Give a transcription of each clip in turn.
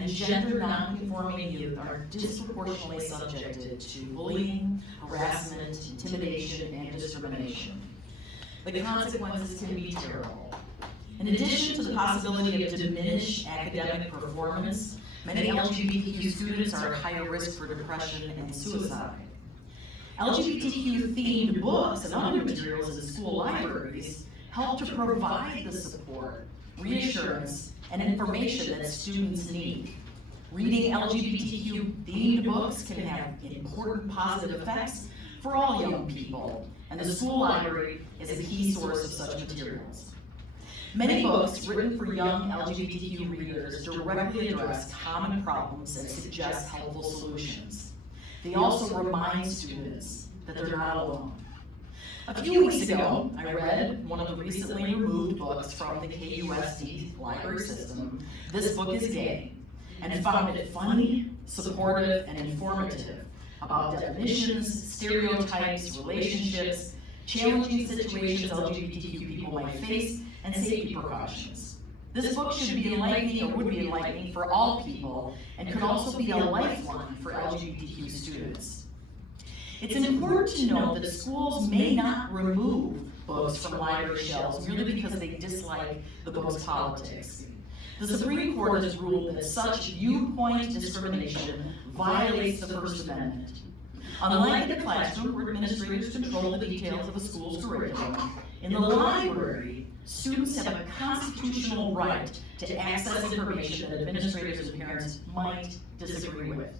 and gender nonconforming youth are disproportionately subjected to bullying, harassment, intimidation, and discrimination. The consequences can be terrible. In addition to the possibility of diminished academic performance, many LGBTQ students are at higher risk for depression and suicide. LGBTQ-themed books and other materials in school libraries help to provide the support, reassurance, and information that students need. Reading LGBTQ-themed books can have important positive effects for all young people, and the school library is a key source of such materials. Many books written for young LGBTQ readers directly address common problems and suggest helpful solutions. They also remind students that they're not alone. A few weeks ago, I read one of the recently removed books from the KUSD library system, This Book is Gay, and found it funny, supportive, and informative about definitions, stereotypes, relationships, challenging situations LGBTQ people might face, and safety precautions. This book should be enlightening, or would be enlightening, for all people, and could also be a lifeline for LGBTQ students. It's important to note that schools may not remove books from library shelves merely because they dislike the book's politics. The Supreme Court has ruled that such viewpoint discrimination violates the First Amendment. Unlike in the classroom, where administrators control the details of a school's curriculum, in the library, students have a constitutional right to access information that administrators and parents might disagree with.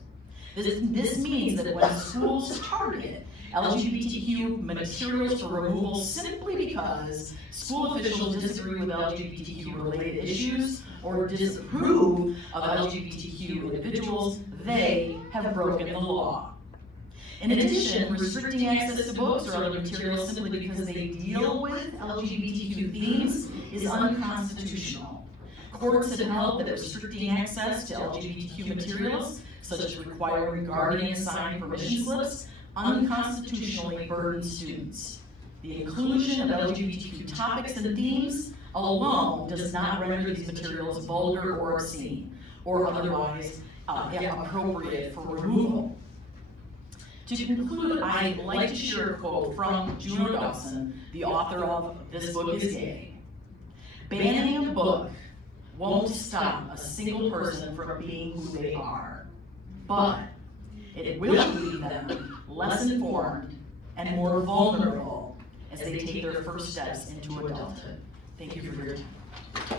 This means that when schools target LGBTQ materials for removal simply because school officials disagree with LGBTQ-related issues or disapprove of LGBTQ individuals, they have broken the law. In addition, restricting access to books or other materials simply because they deal with LGBTQ themes is unconstitutional. Courts have held that restricting access to LGBTQ materials, such as requiring guardian-signed permission slips, unconstitutionally burden students. The inclusion of LGBTQ topics and themes alone does not render these materials vulgar or obscene, or otherwise inappropriate for removal. To conclude, I'd like to share a quote from Juno Dawson, the author of This Book is Gay. Banning a book won't stop a single person from being who they are, but it will leave them less informed and more vulnerable as they take their first steps into adulthood. Thank you for your time.